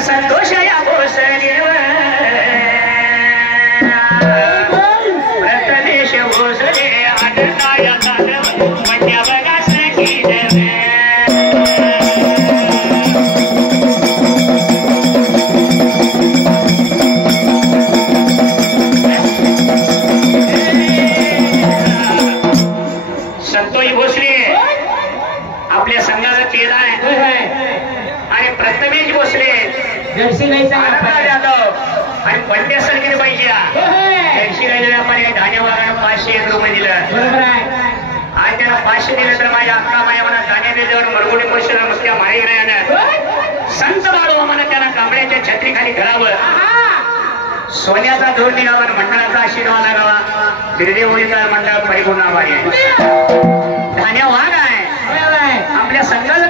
संतोष या भोसले प्रथमेश भोसले आदराया वन्या बघा सखी संतोष भोसले आपल्या संघाचा चेहरा आहे आणि प्रथमेश भोसले यादव आणि पंड्या सरकारी पाहिजे व्यापारी धान्यवाला 501 रुपये दिलं आणि त्याला 500 दिलं तर माझ्या अक्का माया म्हणा धान्य दिल्यावर मरगुडी पैसे नुसत्या माळी राहणार संत बाळू म्हणा त्यांना कांबळ्याच्या छत्री खाली घरावं सोन्याचा धूर निघावा मंडळाचा आशीर्वाद लागावा बिर्दे होळीकार मंडळ परिपूर्ण धान्य वाघ आहे आपल्या संघाला